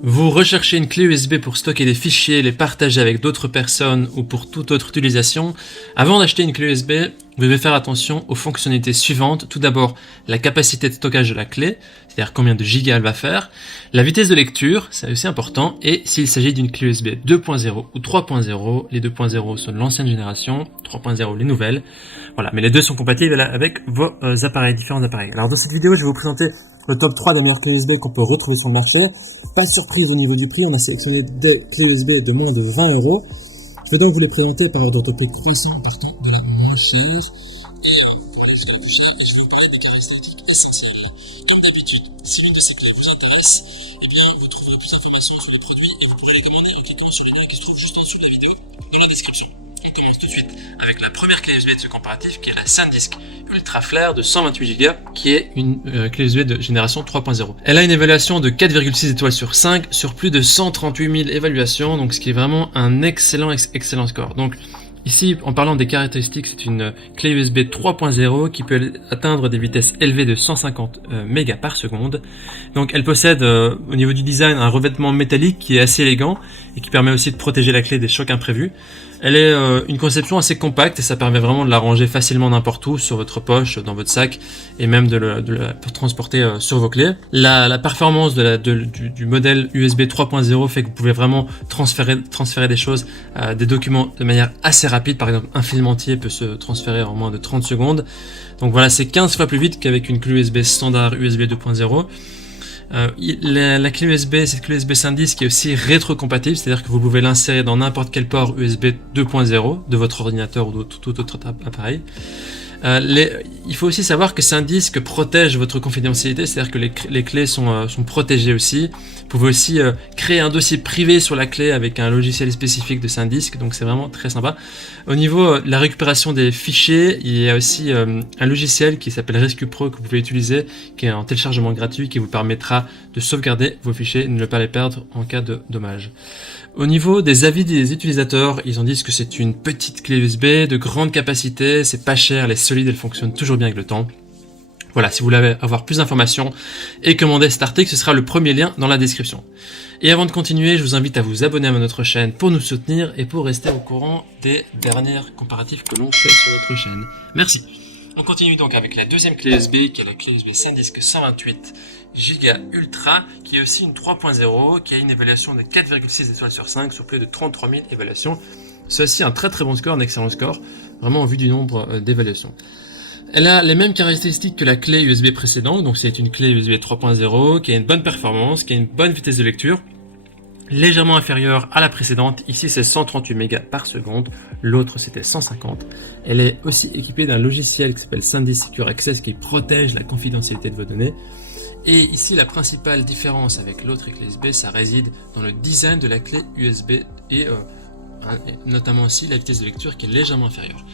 Vous recherchez une clé USB pour stocker des fichiers, les partager avec d'autres personnes ou pour toute autre utilisation. Avant d'acheter une clé USB, vous devez faire attention aux fonctionnalités suivantes. Tout d'abord, la capacité de stockage de la clé, c'est-à-dire combien de gigas elle va faire, la vitesse de lecture, c'est aussi important, et s'il s'agit d'une clé USB 2.0 ou 3.0, les 2.0 sont de l'ancienne génération, 3.0 les nouvelles. Voilà, mais les deux sont compatibles avec vos différents appareils. Alors dans cette vidéo, je vais vous présenter le top 3 des meilleures clés USB qu'on peut retrouver sur le marché. Pas de surprise au niveau du prix, on a sélectionné des clés USB de moins de 20 euros. Je vais donc vous les présenter par ordre de prix croissant, partant de la moins chère. Et pour aller jusqu'à la plus chère, et je vais vous parler des caractéristiques essentielles. Comme d'habitude, si l'une de ces clés vous intéresse, eh bien vous trouverez plus d'informations sur les produits et vous pourrez les commander en cliquant sur les liens qui se trouvent juste en dessous de la vidéo dans la description. On commence tout de suite avec la première clé USB de ce comparatif qui est la SanDisk Ultra Flare de 128 Go qui est une clé USB de génération 3.0. Elle a une évaluation de 4,6 étoiles sur 5 sur plus de 138 000 évaluations, donc ce qui est vraiment un excellent score. Donc ici, en parlant des caractéristiques, c'est une clé USB 3.0 qui peut atteindre des vitesses élevées de 150 mégas par seconde. Donc elle possède au niveau du design un revêtement métallique qui est assez élégant et qui permet aussi de protéger la clé des chocs imprévus. Elle est une conception assez compacte et ça permet vraiment de la ranger facilement n'importe où, sur votre poche, dans votre sac et même de la transporter sur vos clés. La performance du modèle USB 3.0 fait que vous pouvez vraiment transférer des choses, des documents de manière assez rapide. Par exemple, un film entier peut se transférer en moins de 30 secondes. Donc voilà, c'est 15 fois plus vite qu'avec une clé USB standard USB 2.0. La clé USB, cette clé USB SanDisk est aussi rétrocompatible, c'est-à-dire que vous pouvez l'insérer dans n'importe quel port USB 2.0 de votre ordinateur ou de tout autre appareil. Il faut aussi savoir que SanDisk protège votre confidentialité, c'est-à-dire que les clés sont protégées aussi. Vous pouvez aussi créer un dossier privé sur la clé avec un logiciel spécifique de SanDisk, donc c'est vraiment très sympa. Au niveau de la récupération des fichiers, il y a aussi un logiciel qui s'appelle Rescue Pro que vous pouvez utiliser, qui est en téléchargement gratuit, qui vous permettra de sauvegarder vos fichiers et de ne pas les perdre en cas de dommage. Au niveau des avis des utilisateurs, ils en disent que c'est une petite clé USB de grande capacité, c'est pas cher, elle est solide, elle fonctionne toujours bien avec le temps. Voilà, si vous voulez avoir plus d'informations et commander cet article, ce sera le premier lien dans la description. Et avant de continuer, je vous invite à vous abonner à notre chaîne pour nous soutenir et pour rester au courant des derniers comparatifs que l'on fait sur notre chaîne. Merci. On continue donc avec la deuxième clé USB, qui est la clé USB SanDisk 128 Go Ultra, qui est aussi une 3.0, qui a une évaluation de 4,6 étoiles sur 5 sur plus de 33 000 évaluations. C'est aussi un très bon score, un excellent score, vraiment en vue du nombre d'évaluations. Elle a les mêmes caractéristiques que la clé USB précédente, donc c'est une clé USB 3.0 qui a une bonne performance, qui a une bonne vitesse de lecture, légèrement inférieure à la précédente. Ici c'est 138 mégas par seconde, l'autre c'était 150. Elle est aussi équipée d'un logiciel qui s'appelle SanDisk Secure Access qui protège la confidentialité de vos données. Et ici la principale différence avec l'autre clé USB, ça réside dans le design de la clé USB et notamment aussi la vitesse de lecture qui est légèrement inférieure.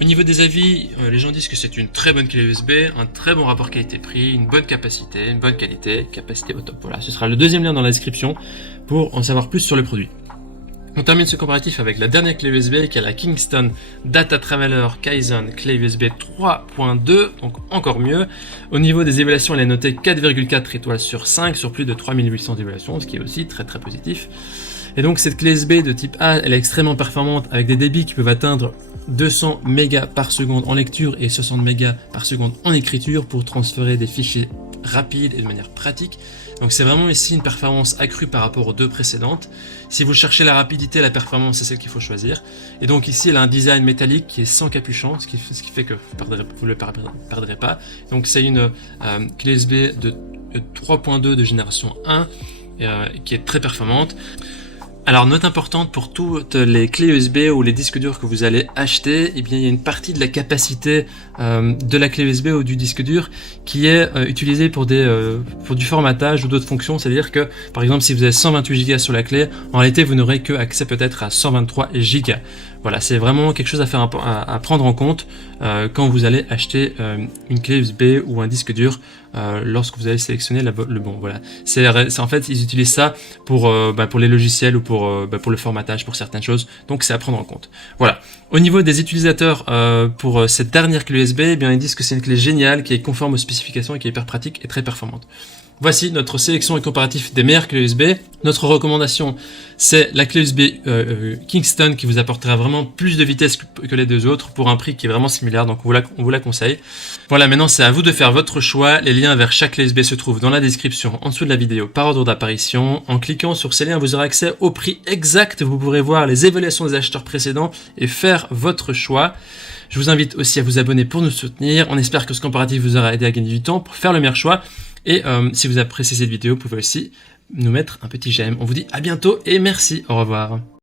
Au niveau des avis, les gens disent que c'est une très bonne clé USB, un très bon rapport qualité-prix, une bonne capacité, une bonne qualité, capacité au top. Voilà, ce sera le deuxième lien dans la description pour en savoir plus sur le produit. On termine ce comparatif avec la dernière clé USB qui est la Kingston Data Traveler Kaizen clé USB 3.2, donc encore mieux. Au niveau des évaluations, elle est notée 4,4 étoiles sur 5 sur plus de 3800 évaluations, ce qui est aussi très positif. Et donc cette clé USB de type A, elle est extrêmement performante avec des débits qui peuvent atteindre 200 mégas par seconde en lecture et 60 mégas par seconde en écriture pour transférer des fichiers rapides et de manière pratique. Donc c'est vraiment ici une performance accrue par rapport aux deux précédentes. Si vous cherchez la rapidité, la performance, c'est celle qu'il faut choisir. Et donc ici, elle a un design métallique qui est sans capuchon, ce qui fait que vous ne le perdrez pas. Donc c'est une clé USB de 3.2 de génération 1 qui est très performante. Alors, note importante pour toutes les clés USB ou les disques durs que vous allez acheter, eh bien, il y a une partie de la capacité de la clé USB ou du disque dur qui est utilisée pour du formatage ou d'autres fonctions. C'est-à-dire que, par exemple, si vous avez 128 Go sur la clé, en réalité, vous n'aurez que accès peut-être à 123 Go. Voilà, c'est vraiment quelque chose à prendre en compte quand vous allez acheter une clé USB ou un disque dur lorsque vous allez sélectionner le bon. Voilà, c'est en fait ils utilisent ça pour les logiciels ou pour le formatage pour certaines choses. Donc c'est à prendre en compte. Voilà. Au niveau des utilisateurs pour cette dernière clé USB, eh bien ils disent que c'est une clé géniale qui est conforme aux spécifications et qui est hyper pratique et très performante. Voici notre sélection et comparatif des meilleures clés USB. Notre recommandation, c'est la clé USB Kingston qui vous apportera vraiment plus de vitesse que les deux autres pour un prix qui est vraiment similaire, donc on vous la conseille. Voilà, maintenant c'est à vous de faire votre choix. Les liens vers chaque clé USB se trouvent dans la description en dessous de la vidéo par ordre d'apparition. En cliquant sur ces liens, vous aurez accès au prix exact. Vous pourrez voir les évaluations des acheteurs précédents et faire votre choix. Je vous invite aussi à vous abonner pour nous soutenir. On espère que ce comparatif vous aura aidé à gagner du temps pour faire le meilleur choix. Et si vous appréciez cette vidéo, vous pouvez aussi nous mettre un petit j'aime. On vous dit à bientôt et merci. Au revoir.